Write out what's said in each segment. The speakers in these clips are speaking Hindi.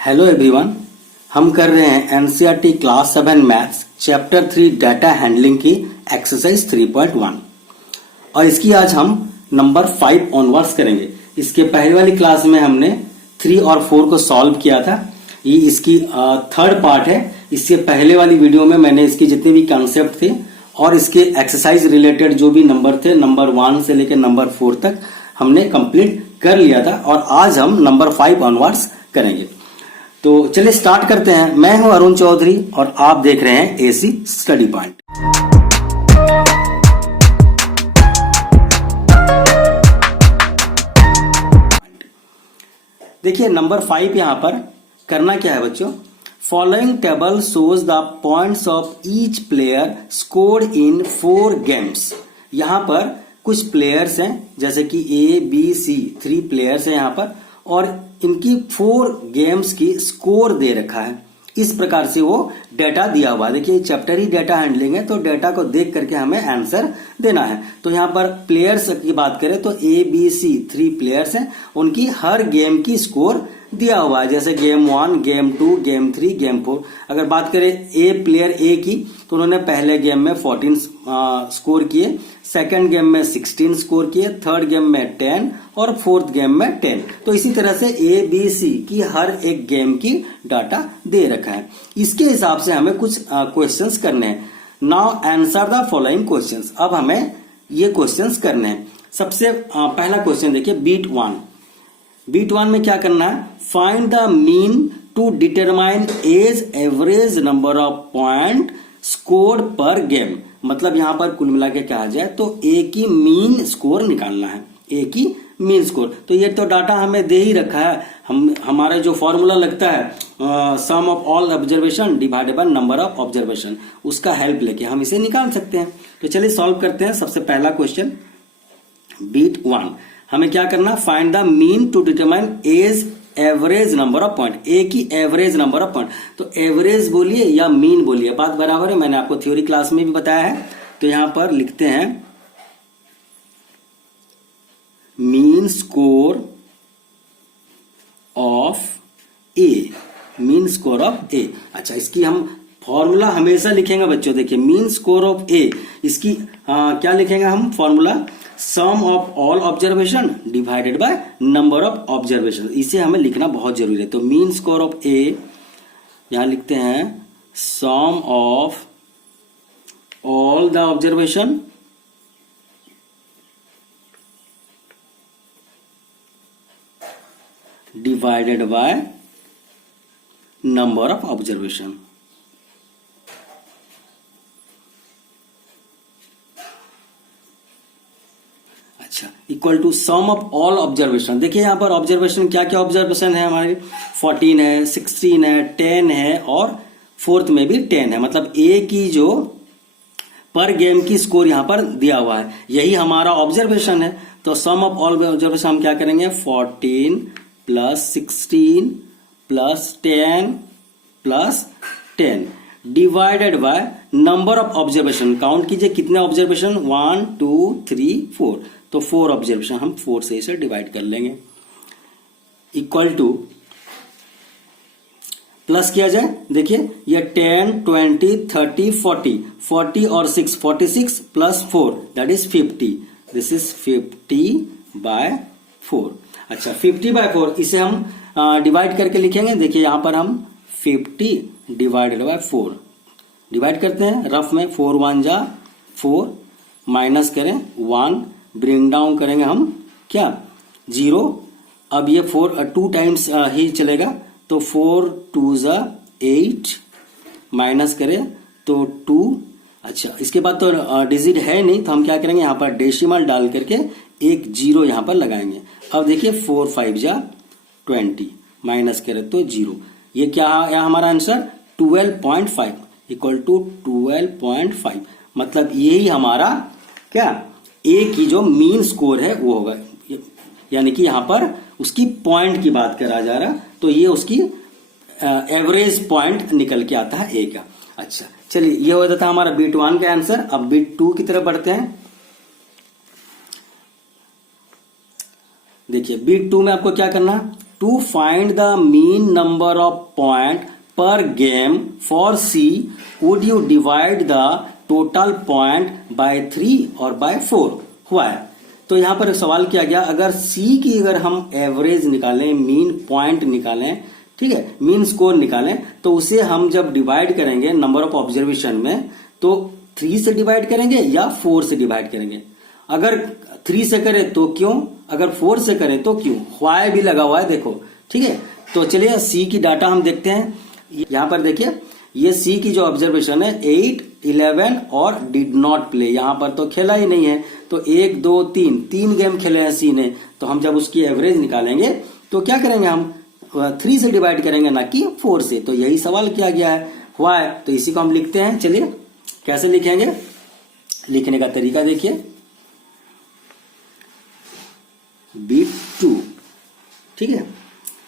हेलो एवरीवन, हम कर रहे हैं NCERT class 7 maths chapter 3 data handling की एक्सरसाइज 3.1 और इसकी आज हम नंबर 5 ऑनवर्ड्स करेंगे। इसके पहले वाली क्लास में हमने 3 और 4 को सॉल्व किया था। ये इसकी थर्ड पार्ट है। इससे पहले वाली वीडियो में मैंने इसके जितने भी कॉन्सेप्ट थे और इसके एक्सरसाइज रिलेटेड जो भी नंबर थे नंबर 1 से लेकर नंबर 4 तक हमने कंप्लीट कर लिया था और आज हम नंबर 5 ऑनवर्ड्स करेंगे। तो चलिए स्टार्ट करते हैं। मैं हूं अरुण चौधरी और आप देख रहे हैं एसी स्टडी पॉइंट। देखिए नंबर 5 यहां पर करना क्या है बच्चों। Following table shows the points of each player scored in 4 games. यहां पर कुछ प्लेयर्स हैं जैसे कि ए बी सी 3 प्लेयर्स हैं यहां पर और इनकी 4 गेम्स की स्कोर दे रखा है। इस प्रकार से वो डेटा दिया हुआ है। देखिए चैप्टर ही डेटा हैंडलिंग है तो डेटा को देख करके हमें आंसर देना है। तो यहाँ पर प्लेयर्स की बात करें तो ए बी सी 3 प्लेयर्स हैं, उनकी हर गेम की स्कोर दिया हुआ है जैसे गेम 1, गेम 2, गेम 3, गेम 4। अगर बात करें ए प्लेयर ए की तो उन्होंने पहले गेम में 14 स्कोर किए, सेकंड गेम में 16 स्कोर किए, थर्ड गेम में 10 और फोर्थ गेम में 10। तो इसी तरह से ए बी सी की हर एक गेम की डाटा दे रखा है। इसके हिसाब से हमें कुछ क्वेश्चंस करने हैं। Now answer the following questions. अब हमें ये क्वेश्चंस करने हैं। सबसे पहला क्वेश्चन देखिए बीट 1। बीट 1 में क्या करना है, find the mean to determine as average number of point score per game. मतलब यहां पर कुल मिला के कहा जाए तो ए की मीन स्कोर निकालना है, ए की मीन स्कोर। तो ये तो डाटा हमें दे ही रखा है। हमारा जो फॉर्मूला लगता है sum of all observation divided by number of observation, उसका हेल्प लेके हम इसे निकाल सकते हैं। तो चलिए सॉल्व करते हैं। सबसे पहला क्वेश्चन बीट 1, हमें क्या करना, find the mean to determine as average number of point, A की एवरेज नंबर ऑफ पॉइंट। तो एवरेज बोलिए या मीन बोलिए, बात बराबर है। मैंने आपको थ्योरी क्लास में भी बताया है। तो यहां पर लिखते हैं mean score of A, mean score of A. अच्छा, इसकी हम फॉर्मूला हमेशा लिखेंगे बच्चों। देखिए मीन स्कोर ऑफ ए, इसकी क्या लिखेंगे हम formula, sum of all observation divided by number of observation. इसे हमें लिखना बहुत जरूरी है। तो मीन स्कोर ऑफ ए यहां लिखते हैं sum of all the observation divided by number of observation. अच्छा, equal to sum of all observation. देखिए यहां पर ऑब्जर्वेशन क्या क्या ऑब्जर्वेशन है हमारे, 14 है, 16 है, 10 है और फोर्थ में भी 10 है। मतलब ए की जो पर गेम की स्कोर यहां पर दिया हुआ है, यही हमारा ऑब्जर्वेशन है। तो सम ऑफ ऑल ऑब्जर्वेशन हम क्या करेंगे, 14 plus 16 plus 10 plus 10 divided by number of observation. Count कीजिए कितने ऑब्जर्वेशन, 1 2 3 4। तो 4 ऑब्जर्वेशन हम 4 से इसे डिवाइड कर लेंगे। इक्वल टू प्लस किया जाए, देखिए ये 10 20 30 40, 40 और 6 46 plus 4 that is 50। This is 50/4। अच्छा 50/4 इसे हम डिवाइड करके लिखेंगे। देखिए यहां पर हम 50 डिवाइडेड बाय 4 डिवाइड करते हैं रफ में, 4 1 जा 4, माइनस करें 1, ब्रिंग डाउन करेंगे हम क्या 0। अब ये 4 2 टाइम्स ही चलेगा तो 4 2 जा 8, माइनस करें तो 2। अच्छा इसके बाद तो डिजिट है नहीं तो हम क्या करेंगे, यहां पर डेसिमल डाल करके एक 0 यहां पर लगाएंगे। अब देखिए 4 5 जा 20, माइनस करें तो 0। ये क्या है हमारा आंसर 12.5 इक्वल टू 12.5। मतलब यही हमारा क्या ए की जो मीन स्कोर है वो होगा। यानी कि यहां पर उसकी पॉइंट की बात करा जा रहा, तो ये उसकी एवरेज पॉइंट निकल के आता है ए का। अच्छा चलिए ये हो जाता है हमारा बीट 1 का आंसर। अब बीट 2 की तरफ बढ़ते हैं। देखिए बीट 2 में आपको क्या करना है, to find the mean number of point पर game for C would you divide the total point by 3 और बाय 4 हुआ है। तो यहां पर सवाल किया गया, अगर सी की अगर हम एवरेज निकालें, मीन पॉइंट निकालें, ठीक है, मीन स्कोर निकालें, तो उसे हम जब डिवाइड करेंगे नंबर ऑफ ऑब्जर्वेशन में तो 3 से डिवाइड करेंगे या 4 से डिवाइड करेंगे। अगर 3 से करें तो क्यों, अगर 4 से करें तो क्यों, व्हाई भी लगा हुआ है देखो, ठीक है। तो चलिए सी की डाटा हम देखते हैं। यहां पर देखिए ये सी की जो ऑब्जर्वेशन है 8, 11 और डिड नॉट प्ले, यहां पर तो खेला ही नहीं है। तो 1, 2, 3 गेम खेले हैं सी ने। तो हम जब उसकी एवरेज निकालेंगे तो क्या करेंगे, हम 3 से डिवाइड करेंगे ना कि 4 से। तो यही सवाल किया गया है, व्हाई। तो इसी को हम लिखते हैं। चलिए कैसे लिखेंगे, लिखने का तरीका देखिए, बिट 2, ठीक है।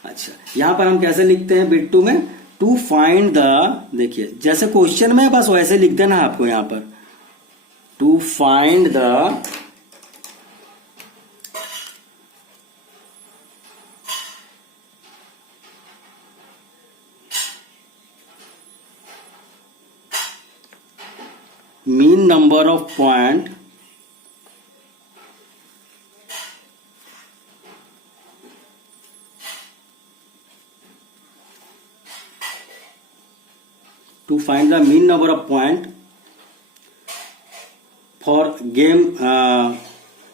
अच्छा यहां पर हम कैसे लिखते हैं बिट 2 में, टू फाइंड द, देखिए जैसे क्वेश्चन में बस वैसे लिख देना आपको, यहां पर to find the mean number of point to find the mean number of point for game,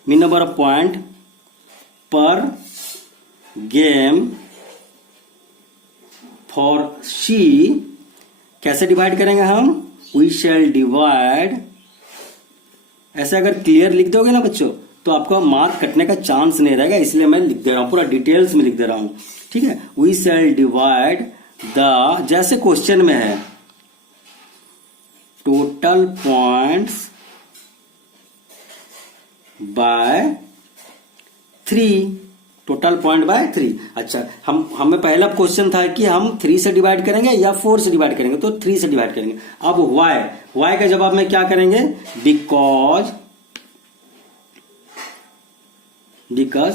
mean number of point per game for C, कैसे डिवाइड करेंगे हम, we shall divide, ऐसे अगर क्लियर लिख दोगे ना बच्चों तो आपको मार्क कटने का चांस नहीं रहेगा, इसलिए मैं लिख दे रहा हूं, पूरा डिटेल्स में लिख दे रहा हूं, ठीक है। we shall divide the, जैसे क्वेश्चन में है, total points by 3, total point by 3। अच्छा हमें पहला क्वेश्चन था कि हम 3 से डिवाइड करेंगे या 4 से डिवाइड करेंगे, तो 3 से डिवाइड करेंगे। अब वाई का जवाब में क्या करेंगे, बिकॉज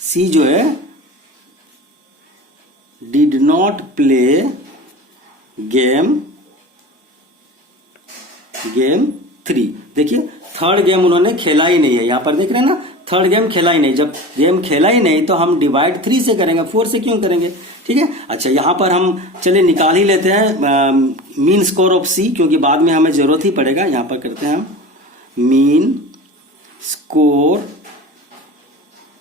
सी जो है डिड नॉट प्ले गेम 3, देखिए थर्ड गेम उन्होंने खेला ही नहीं है, यहां पर देख रहे हैं ना, थर्ड गेम खेला ही नहीं। जब गेम खेला ही नहीं तो हम डिवाइड 3 से करेंगे, 4 से क्यों करेंगे, ठीक है। अच्छा यहां पर हम चलिए निकाल ही लेते हैं मीन स्कोर ऑफ सी, क्योंकि बाद में हमें जरूरत ही पड़ेगा। यहां पर करते हैं हम मीन स्कोर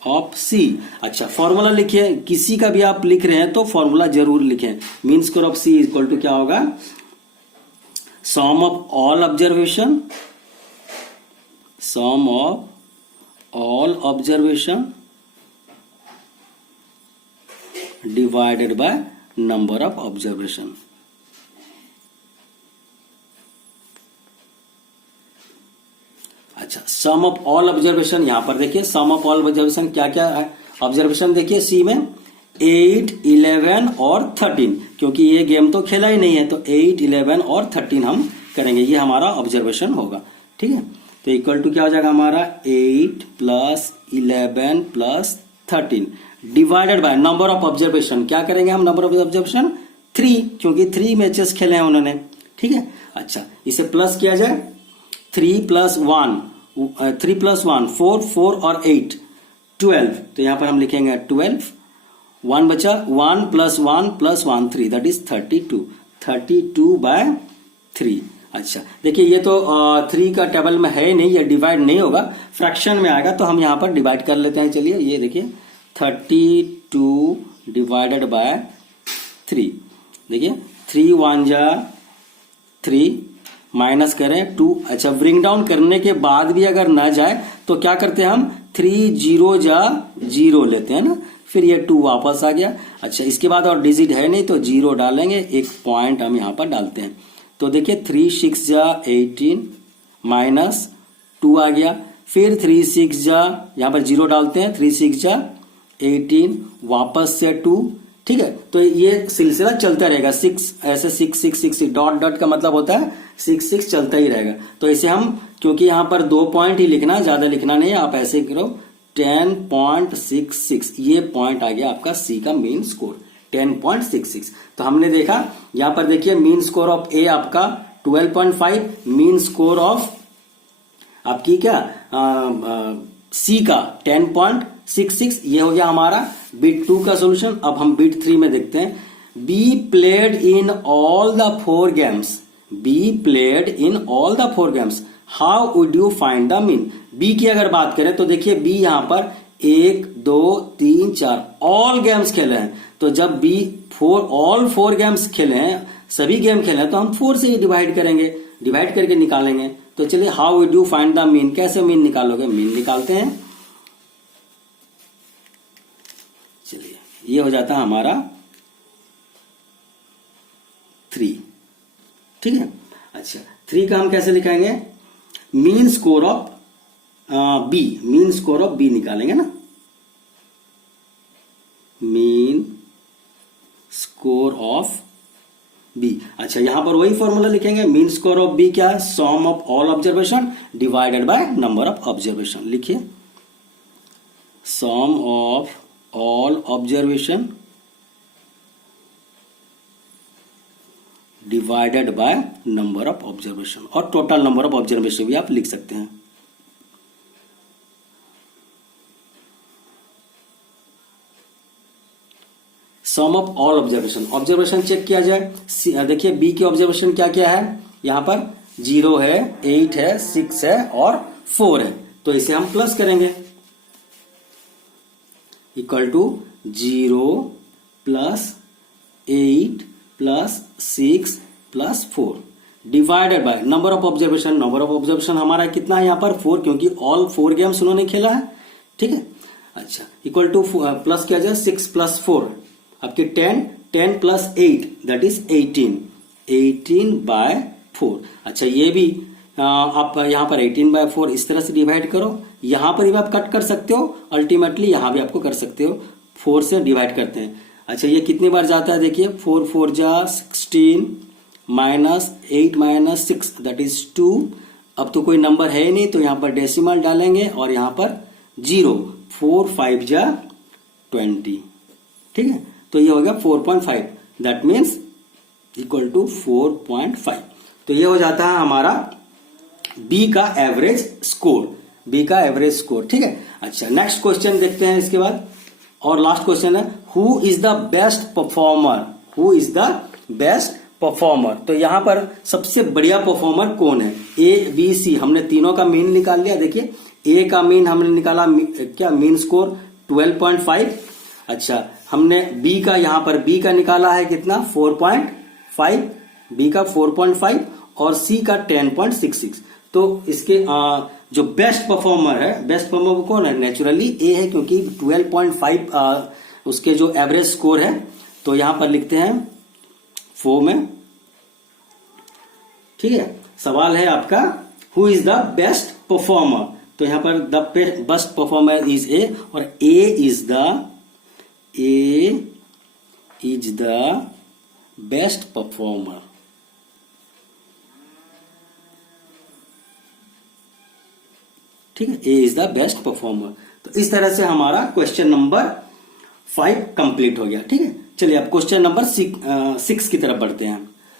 ऑफ सी। अच्छा फॉर्मूला लिखिए, किसी का भी आप लिख रहे हैं तो फॉर्मूला जरूर लिखें। Mean score of C equal to क्या होगा, sum of all observation, sum of all observation divided by number of observation. अच्छा सम ऑफ ऑल ऑब्जर्वेशन, यहां पर देखिए सम ऑफ ऑल ऑब्जर्वेशन क्या क्या है, ऑब्जर्वेशन देखिए सी में 8, 11 और 13, क्योंकि ये गेम तो खेला ही नहीं है, तो 8, 11 और 13 हम करेंगे, ये हमारा ऑब्जर्वेशन होगा, ठीक है। तो इक्वल टू क्या हो जाएगा हमारा 8 + 11 + 13 divided by number of observation, क्या करेंगे हम, नंबर ऑफ ऑब्जर्वेशन 3, क्योंकि 3 मैचेस खेले हैं उन्होंने, ठीक है। अच्छा इसे प्लस किया जाए, 3 + 1 4, 4 और 8 12, तो यहां पर हम लिखेंगे 12, 1 बचा, 1 + 1 + 1 3, दैट इज 32/3। अच्छा देखिए ये तो 3 का टेबल में है नहीं, ये डिवाइड नहीं होगा, फ्रैक्शन में आएगा, तो हम यहां पर डिवाइड कर लेते हैं। चलिए ये देखिए 32 डिवाइडेड बाय 3, देखिए 3 1 जा 3 माइनस करें 2। अच्छा ब्रिंग डाउन करने के बाद भी अगर ना जाए तो क्या करते हैं हम, 3 0 जा 0 लेते हैं ना, फिर ये 2 वापस आ गया। अच्छा इसके बाद और डिजिट है नहीं तो 0 डालेंगे, एक पॉइंट हम यहां पर डालते हैं, तो देखिए 3 6 जा 18 माइनस 2 आ गया, फिर 3 6 जा, यहां पर 0 डालते हैं, 3 6 जा 18 वापस से 2, ठीक है। तो ये सिलसिला चलता रहेगा, 6 ऐसे 6 6 6 डॉट डॉट का मतलब होता है 6 6 चलता ही रहेगा। तो इसे हम, क्योंकि यहां पर 2 पॉइंट ही लिखना, ज्यादा लिखना नहीं है, आप ऐसे करो 10.66, ये पॉइंट आ गया आपका सी का मीन स्कोर 10.66। तो हमने देखा यहां पर देखिए मीन स्कोर ऑफ ए आपका 12.5, मीन स्कोर ऑफ आपकी क्या सी का 10.66, ये हो गया हमारा बिट 2 का सॉल्यूशन। अब हम बिट 3 में देखते हैं। B played in all the 4 games, B played in all the 4 games, how would you find the mean. B की अगर बात करें तो देखिए बी यहां पर 1 2 3 4 ऑल गेम्स खेले हैं। तो जब बी ऑल 4 गेम्स खेले हैं, सभी गेम खेले हैं, तो हम 4 से ही डिवाइड करेंगे, डिवाइड करके निकालेंगे। तो चलिए how would you find the mean, कैसे मीन निकालोगे, मीन निकालते हैं। चलिए ये हो जाता है हमारा 3, ठीक है। अच्छा 3 का हम कैसे लिखाएंगे, mean score of B, mean score of B निकालेंगे ना, मीन स्कोर ऑफ बी। अच्छा यहां पर वही फॉर्मूला लिखेंगे, मीन स्कोर ऑफ बी क्या है, sum of all observation divided by number of observation. लिखिए sum of all observation divided by number of observation, और टोटल नंबर ऑफ ऑब्जर्वेशन भी आप लिख सकते हैं। Sum of all observation, observation check किया जाए। देखिए बी की ऑब्जर्वेशन क्या क्या है, यहां पर 0 है, 8 है, 6 है और 4 है। तो इसे हम प्लस करेंगे, equal to 0 plus 8 plus 6 plus 4 divided by number of observation. Number of observation हमारा कितना है यहाँ पर 4, क्योंकि ऑल 4 गेम्स उन्होंने खेला है, ठीक है। अच्छा इक्वल टू प्लस किया जाए 6 प्लस 4 आपके 10, 10 प्लस 8 दैट इज 18, 18 बाय 4। अच्छा ये भी आप यहां पर 18 बाय 4 इस तरह से डिवाइड करो, यहां पर भी आप कट कर सकते हो, अल्टीमेटली यहां भी आपको कर सकते हो, 4 से डिवाइड करते हैं। अच्छा ये कितनी बार जाता है, देखिए 4 4 जा 16 माइनस 8 माइनस 6 दैट इज 2। अब तो कोई नंबर है ही नहीं, तो यहां पर डेसिमल डालेंगे और यहां पर 0, 4 5 जा 20, ठीक है। तो ये हो गया 4.5, दैट मीन्स इक्वल टू 4.5। तो ये हो जाता है हमारा बी का एवरेज स्कोर, बी का एवरेज स्कोर, ठीक है। अच्छा नेक्स्ट क्वेश्चन देखते हैं इसके बाद, और लास्ट क्वेश्चन है who is the best performer, who is the best performer. तो यहां पर सबसे बढ़िया परफॉर्मर कौन है, ए बी सी, हमने तीनों का मीन निकाल लिया। देखिए ए का मीन हमने निकाला क्या, मीन स्कोर 12.5। अच्छा हमने बी का यहां पर बी का निकाला है कितना 4.5, बी का 4.5 और सी का 10.66। तो इसके जो बेस्ट परफॉर्मर है, बेस्ट परफॉर्मर कौन है, नेचुरली ए है, क्योंकि 12.5 उसके जो एवरेज स्कोर है। तो यहां पर लिखते हैं 4 में, ठीक है। सवाल है आपका who is the best performer, तो यहां पर the best performer is a, और ए इज द बेस्ट परफॉर्मर, ठीक है। ए इज द बेस्ट परफॉर्मर। तो इस तरह से हमारा क्वेश्चन नंबर 5 कंप्लीट हो गया, ठीक है। चलिए अब क्वेश्चन नंबर 6 की तरफ बढ़ते हैं।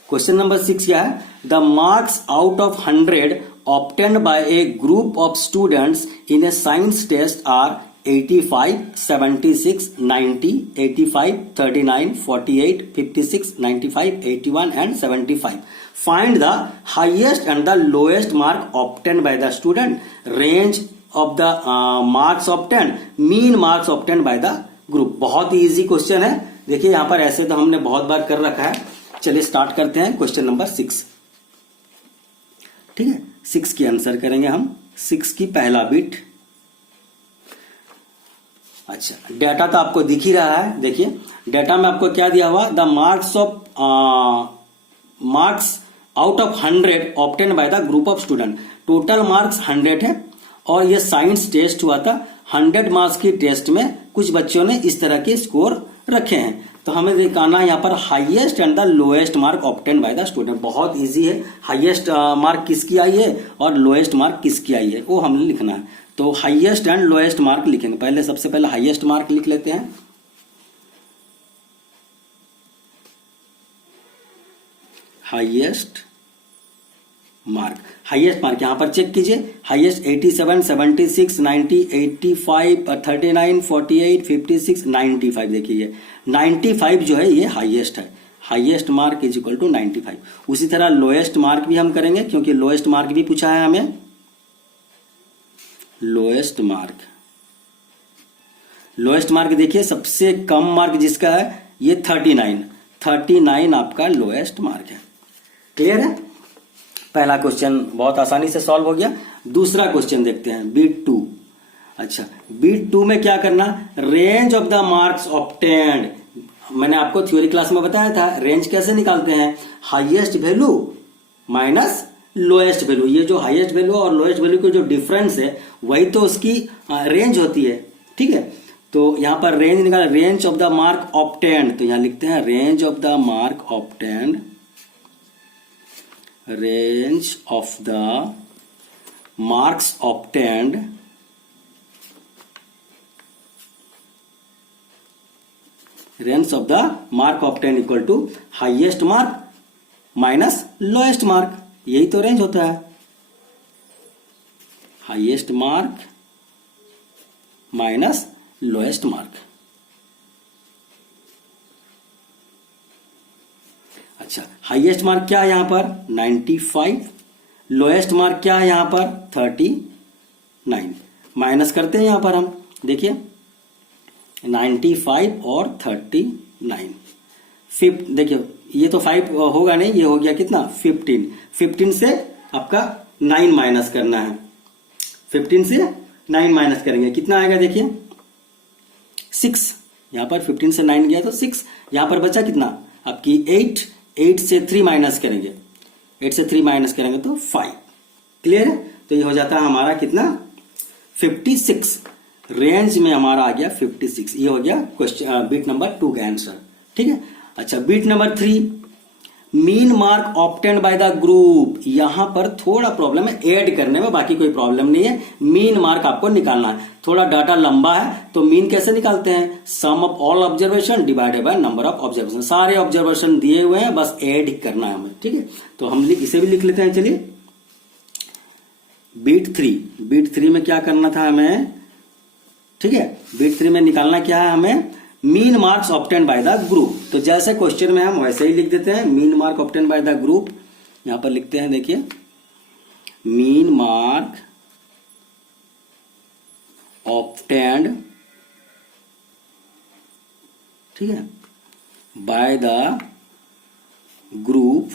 क्वेश्चन नंबर 6 क्या है, the marks out of 100 obtained by a group of students in a science test are 85, 76, 90, 85, 39, 48, 56, 95, 81 and 75. Find the highest and the lowest mark obtained by the student. Range of the marks obtained. Mean marks obtained by the group. बहुत ही इजी क्वेश्चन है। देखिए यहां पर ऐसे तो हमने बहुत बार कर रखा है। चलिए स्टार्ट करते हैं क्वेश्चन नंबर 6, ठीक है। 6 की आंसर करेंगे हम, 6 की पहला बिट। अच्छा डेटा तो आपको दिख ही रहा है, देखिए डेटा में आपको क्या दिया हुआ, the marks out of 100 obtain by the group of student. Total marks 100 है और ये साइंस टेस्ट हुआ था। 100 मार्क्स की टेस्ट में कुछ बच्चों ने इस तरह के स्कोर रखे हैं। तो हमें दिखाना है यहाँ पर highest and the lowest mark obtain by the student. बहुत इजी है, हाईएस्ट मार्क किसकी आई है और लोएस्ट मार्क किसकी आई है वो हमें लिखना है। तो हाईएस्ट एंड लोएस्ट मार्क लिखेंगे। पहले सबसे पहले हाईएस्ट मार्क लिख लेते हैं। हाईएस्ट मार्क यहां पर चेक कीजिए। हाईएस्ट 87, 76, 90, 85, 39, 48, 56, 95। देखिए 95 जो है ये हाईएस्ट है। Highest mark is equal to 95। उसी तरह लोएस्ट मार्क भी हम करेंगे, क्योंकि लोएस्ट मार्क भी पूछा है हमें। लोएस्ट मार्क देखिए सबसे कम मार्क जिसका है ये 39 आपका लोएस्ट मार्क है। क्लियर है? पहला क्वेश्चन बहुत आसानी से सॉल्व हो गया। दूसरा क्वेश्चन देखते हैं, बीट 2। अच्छा, बीट 2 में क्या करना, range of the marks obtained. मैंने आपको थ्योरी क्लास में बताया था रेंज कैसे निकालते हैं, highest value minus lowest value. ये जो हाईएस्ट वैल्यू और लोएस्ट वैल्यू का जो डिफरेंस है वही तो उसकी रेंज होती है। ठीक है, तो यहां पर रेंज निकाल, range of the mark obtained. तो यहां लिखते हैं range of the mark obtained, range of the marks obtained equal to highest mark minus lowest mark। यही तो रेंज होता है, highest mark minus lowest mark. अच्छा, हाईएस्ट मार्क क्या है यहां पर 95, लोएस्ट मार्क क्या है यहां पर 39। माइनस करते हैं यहां पर हम, देखिए 95 और 39। देखिए ये तो 5 होगा नहीं, ये हो गया कितना 15 से आपका 9 माइनस करना है। 15 से 9 माइनस करेंगे, कितना आएगा देखिए 6। यहां पर 15 से 9 गया तो 6। यहां पर बचा कितना आपकी 8 से 3 माइनस करेंगे, 8 से 3 माइनस करेंगे तो 5। क्लियर है? तो ये हो जाता है हमारा कितना 56। रेंज में हमारा आ गया 56। ये हो गया क्वेश्चन बीट नंबर 2 का आंसर। ठीक है। अच्छा, beat number 3, mean mark obtained by the group. यहां पर थोड़ा प्रॉब्लम है ऐड करने में, बाकी कोई प्रॉब्लम नहीं है। मीन मार्क आपको निकालना है, थोड़ा डाटा लंबा है। तो मीन कैसे निकालते हैं, sum of all observation divided by number of observation. सारे ऑब्जर्वेशन दिए हुए हैं, बस ऐड करना है हमें। ठीक है, तो हम इसे भी लिख लेते हैं। चलिए बीट 3 में क्या करना था हमें। ठीक है, बीट 3 में निकालना क्या है हमें, mean marks obtained by the group. तो जैसे क्वेश्चन में हम वैसे ही लिख देते हैं, mean mark obtained by the group. यहां पर लिखते हैं, देखिए मीन मार्क ऑब्टेन्ड, ठीक है, by the group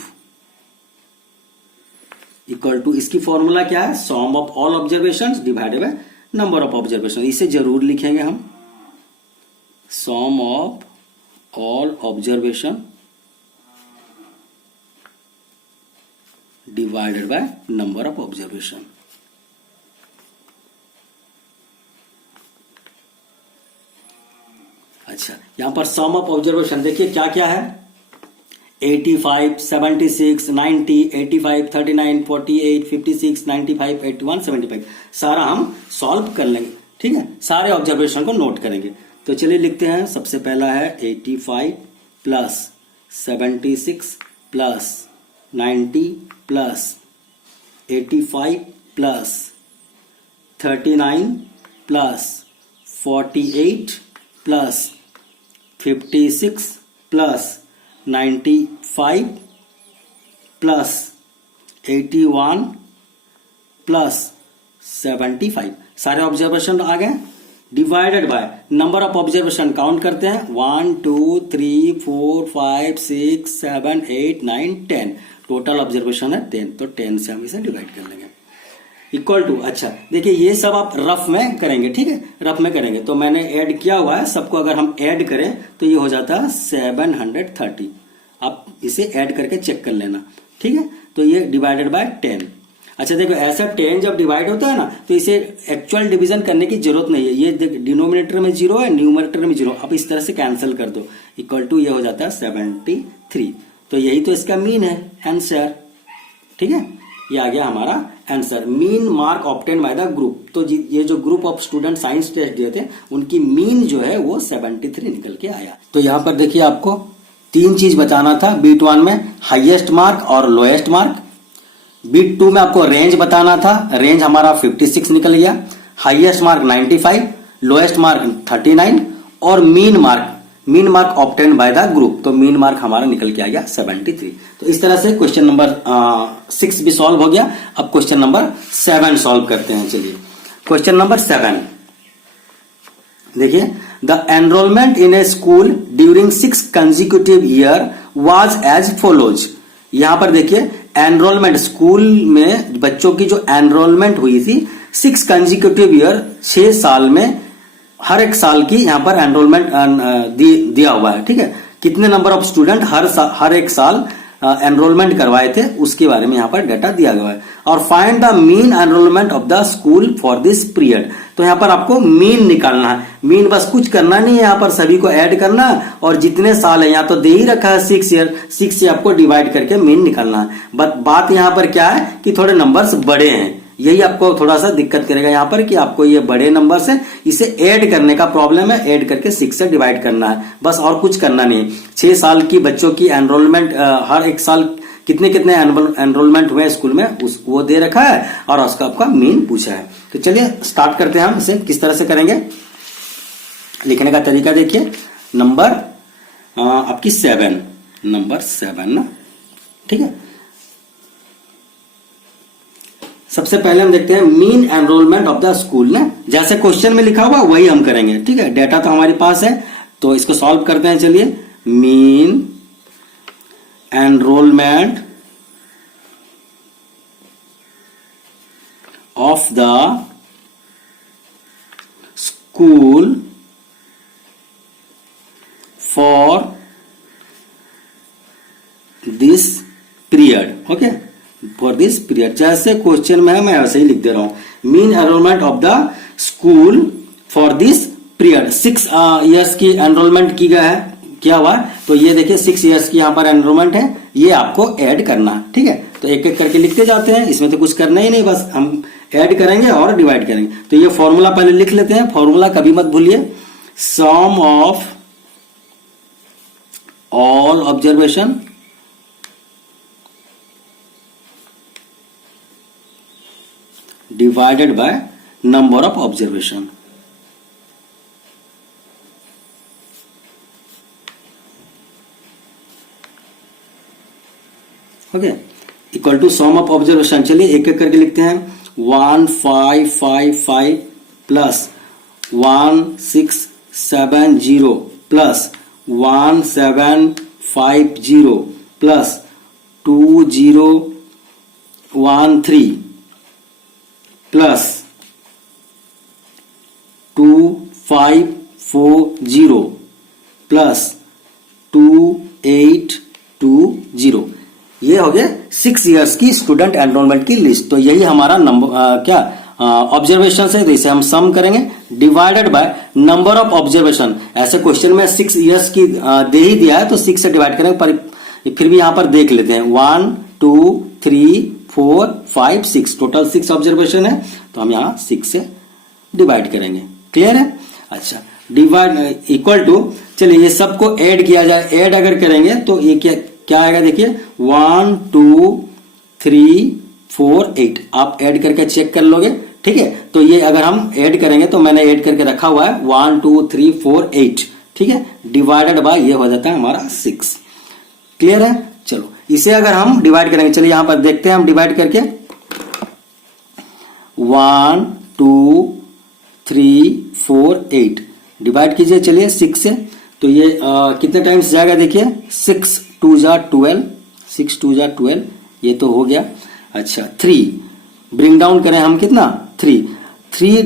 equal to, इसकी फॉर्मूला क्या है, sum of all observations divided by number of observation. इसे जरूर लिखेंगे हम, sum of all observation divided by number of observation. अच्छा, यहां पर सम ऑफ ऑब्जर्वेशन देखिए क्या क्या है, 85, 76, 90, 85, 39, 48, 56, 95, 81, 75। सारा हम सॉल्व कर लेंगे। ठीक है, सारे ऑब्जर्वेशन को नोट करेंगे। तो चलिए लिखते हैं। सबसे पहला है 85 plus 76 plus 90 plus 85 plus 39 plus 48 plus 56 plus 95 plus 81 plus 75। सारे ऑब्जर्वेशन आ गए। Divided by number of observation count करते हैं, 1 2 3 4 5 6 7 8 9 10। टोटल ऑब्जर्वेशन है 10, तो 10 से हम इसे डिवाइड कर लेंगे इक्वल टू। अच्छा देखिए ये सब आप रफ में करेंगे। ठीक है, रफ में करेंगे। तो मैंने ऐड किया हुआ है सबको, अगर हम ऐड करें तो ये हो जाता है 730। आप इसे ऐड करके चेक कर लेना। ठीक है, तो ये डिवाइडेड बाय 10। अच्छा देखो, ऐसा 10 जब डिवाइड होता है ना, तो इसे एक्चुअल डिवीजन करने की जरूरत नहीं है। ये डिनोमिनेटर में 0 है, न्यूमरेटर में 0। आप इस तरह से कैंसिल कर दो, इक्वल टू ये हो जाता है 73। तो यही तो इसका मीन है आंसर। ठीक है, ये आ गया हमारा answer. Mean mark obtain by the group, तो ये जो group of student science test दिए थे उनकी मीन जो है वो 73 निकल के आया। तो यहाँ पर देखिए आपको 3 चीज बताना था। बीट 1 में हाईएस्ट मार्क और लोएस्ट मार्क, बीट 2 में आपको रेंज बताना था, रेंज हमारा 56 निकल गया, हाईएस्ट मार्क 95, लोएस्ट मार्क 39 और mean mark obtain by the group, तो मीन मार्क हमारा निकल के आ गया 73। तो इस तरह से क्वेश्चन नंबर 6 भी सॉल्व हो गया। अब क्वेश्चन नंबर 7 सॉल्व करते हैं। चलिए क्वेश्चन नंबर 7 देखिए, the enrolment in a school during 6 consecutive year was as follows. यहां पर देखिए एनरोलमेंट, स्कूल में बच्चों की जो एनरोलमेंट हुई थी 6 कंसेक्यूटिव ईयर, 6 साल में, हर एक साल की यहां पर एनरोलमेंट दिया हुआ है। ठीक है, कितने नंबर ऑफ स्टूडेंट हर एक साल एनरोलमेंट करवाए थे उसके बारे में यहां पर डाटा दिया गया है। और find the mean enrolment of the school for this period, तो यहां पर आपको मीन निकालना है। मीन बस कुछ करना नहीं है, यहां पर सभी को ऐड करना है और जितने साल है यहां तो दे ही रखा है 6 ईयर, 6 से आपको डिवाइड करके मीन निकालना है। बात यहां पर क्या है कि थोड़े नंबर्स बड़े हैं, यही आपको थोड़ा सा दिक्कत करेगा यहां पर कि आपको ये बड़े नंबर से इसे ऐड करने का प्रॉब्लम है, ऐड करके 6 से डिवाइड करना है, बस और कुछ करना नहीं। 6 साल की बच्चों की एनरोलमेंट, हर एक साल कितने एनरोलमेंट हुए स्कूल में वो दे रखा है और उसका आपका मीन पूछा है। तो चलिए स्टार्ट करते हैं हम इसे किस तरह से करेंगे। लिखने का तरीका देखिए, नंबर आपकी 7, नंबर 7 ना, ठीक है। सबसे पहले हम देखते हैं mean enrolment of the school ना, जैसे क्वेश्चन में लिखा हुआ वही हम करेंगे। ठीक है, डेटा तो हमारे पास है तो इसको सॉल्व करते हैं। चलिए, mean enrolment of the school for this period, okay, for this period. जैसे क्वेश्चन में है मैं वैसे ही लिख दे रहा हूं, mean enrolment of the school for this period. 6 years की एनरोलमेंट की गया है, क्या हुआ, तो ये देखिए 6 इयर्स की यहां पर एनरोलमेंट है, ये आपको ऐड करना है। ठीक है, तो एक एक करके लिखते जाते हैं, इसमें तो कुछ करना ही नहीं, बस हम ऐड करेंगे और डिवाइड करेंगे। तो ये फॉर्मूला पहले लिख लेते हैं, फॉर्मूला कभी मत भूलिए, sum of all observation divided by number of observation। Okay, equal to sum of observation. चलिए एक एक करके लिखते हैं, 1555 plus 1670 plus 1750 plus 2013 plus 2540 plus 2820। ये हो गया 6 इयर्स की स्टूडेंट एनरोलमेंट की लिस्ट। तो यही हमारा नंबर क्या ऑब्जर्वेशन है, तो इसे हम सम करेंगे divided by number of observation. ऐसे क्वेश्चन में 6 इयर्स की दे ही दिया है तो 6 से डिवाइड करेंगे, पर फिर भी यहां पर देख लेते हैं 1 2 3 4 5 6, टोटल 6 ऑब्जर्वेशन है, तो हम यहां 6 से डिवाइड करेंगे। क्लियर है? अच्छा, डिवाइड इक्वल टू, चलिए ये सबको ऐड किया जाए, ऐड अगर करेंगे तो ये क्या आएगा, देखिए 1 2 3 4 8, आप ऐड करके चेक कर लोगे। ठीक है, तो ये अगर हम ऐड करेंगे तो मैंने ऐड करके रखा हुआ है 1 2 3 4 8, ठीक है, डिवाइडेड बाय ये हो जाता है हमारा 6। क्लियर है? चलो इसे अगर हम डिवाइड करेंगे, चलिए यहां पर देखते हैं हम डिवाइड करके, 1 2 3 4 8 डिवाइड कीजिए चलिए 6 से, तो ये कितने टाइम्स जाएगा, देखिए 6 2 जा 12, 6 2 जा 12, ये तो हो गया। अच्छा, 3 ब्रिंग डाउन करें हम, कितना 3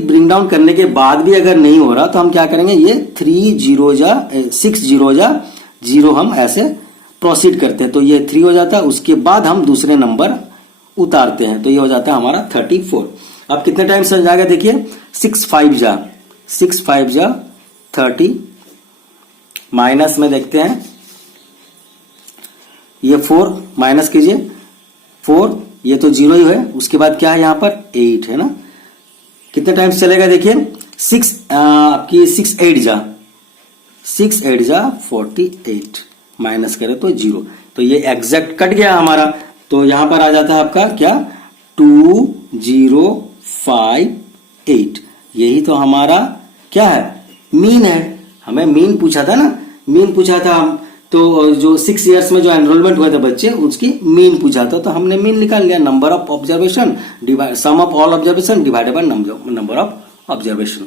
ब्रिंग डाउन करने के बाद भी अगर नहीं हो रहा तो हम क्या करेंगे, ये 3 0 जा 6 0 जा 0 हम ऐसे प्रोसीड करते हैं, तो ये 3 हो जाता है। उसके बाद हम दूसरे नंबर उतारते हैं, तो ये हो जाता है हमारा 34। अब कितने टाइम से जाएगा, देखिए 6 5 जा 30, माइनस में देखते हैं, ये 4 माइनस कीजिए, 4 ये तो 0 ही है, उसके बाद क्या है यहाँ पर 8 है ना। कितने टाइम्स चलेगा देखिए, 6 आपकी 6 8 जा 48 माइनस करें तो 0, तो ये एग्जैक्ट कट गया हमारा। तो यहां पर आ जाता है आपका क्या 2058, यही तो हमारा क्या है मीन है। हमें मीन पूछा था ना, मीन पूछा था हम, तो जो 6 इयर्स में जो एनरोलमेंट हुए थे बच्चे उसकी मीन पूछा था, तो हमने मीन निकाल लिया, number of observation sum of all observation divided by number of observation.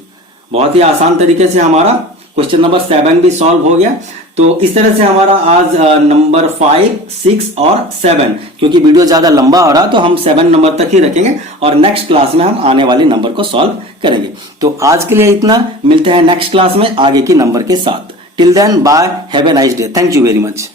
बहुत ही आसान तरीके से हमारा क्वेश्चन नंबर 7 भी सॉल्व हो गया। तो इस तरह से हमारा आज नंबर 5, 6 और 7, क्योंकि वीडियो ज्यादा लंबा हो रहा तो हम 7 नंबर तक ही रखेंगे और नेक्स्ट क्लास में हम आने वाली नंबर को सॉल्व करेंगे। तो आज के लिए इतना, मिलते हैं नेक्स्ट क्लास में आगे की नंबर के साथ। Till then bye, have a nice day, thank you very much.